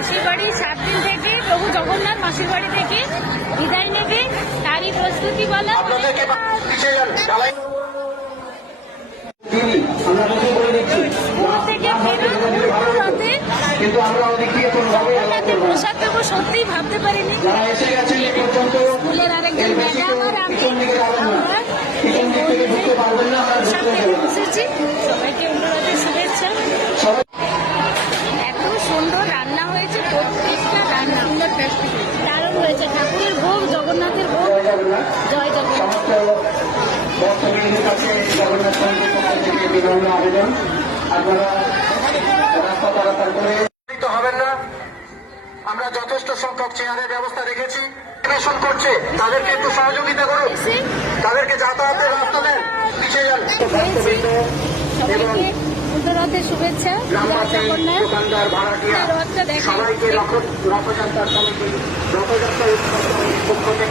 মাসির বাড়ি 7 দিন থেকে প্রভু জগন্নাথ মাসির বাড়ি থেকে বিদায় নেবে, তারই প্রস্তুতি বলা। পোশাক দেবো সত্যিই ভাবতে পারিনি। স্কুলের আরেকজন ম্যাডাম আর আমি পোশাক থেকে বসেছি। সবাইকে অনুরোধের শুভেচ্ছা। এত সুন্দর রান্না হয়েছে, প্রত্যেকটা রান্না দারুণ হয়েছে। ঠাকুরের ভোগ, জগন্নাথের ভোগ। জয় জগন্নাথ। হবেন না, আমরা যথেষ্ট সংখ্যক চেয়ারের ব্যবস্থা রেখেছি। পরিবেশন করছে তাদেরকে একটু সহযোগিতা করুন, তাদেরকে যাতায়াতের রাস্তা দেন, পিছিয়ে যান। সবাইকে উত্তরথের শুভেচ্ছা। দোকানদার, ভাড়াটিয়া সবাইকে রথযাত্রার পক্ষ থেকে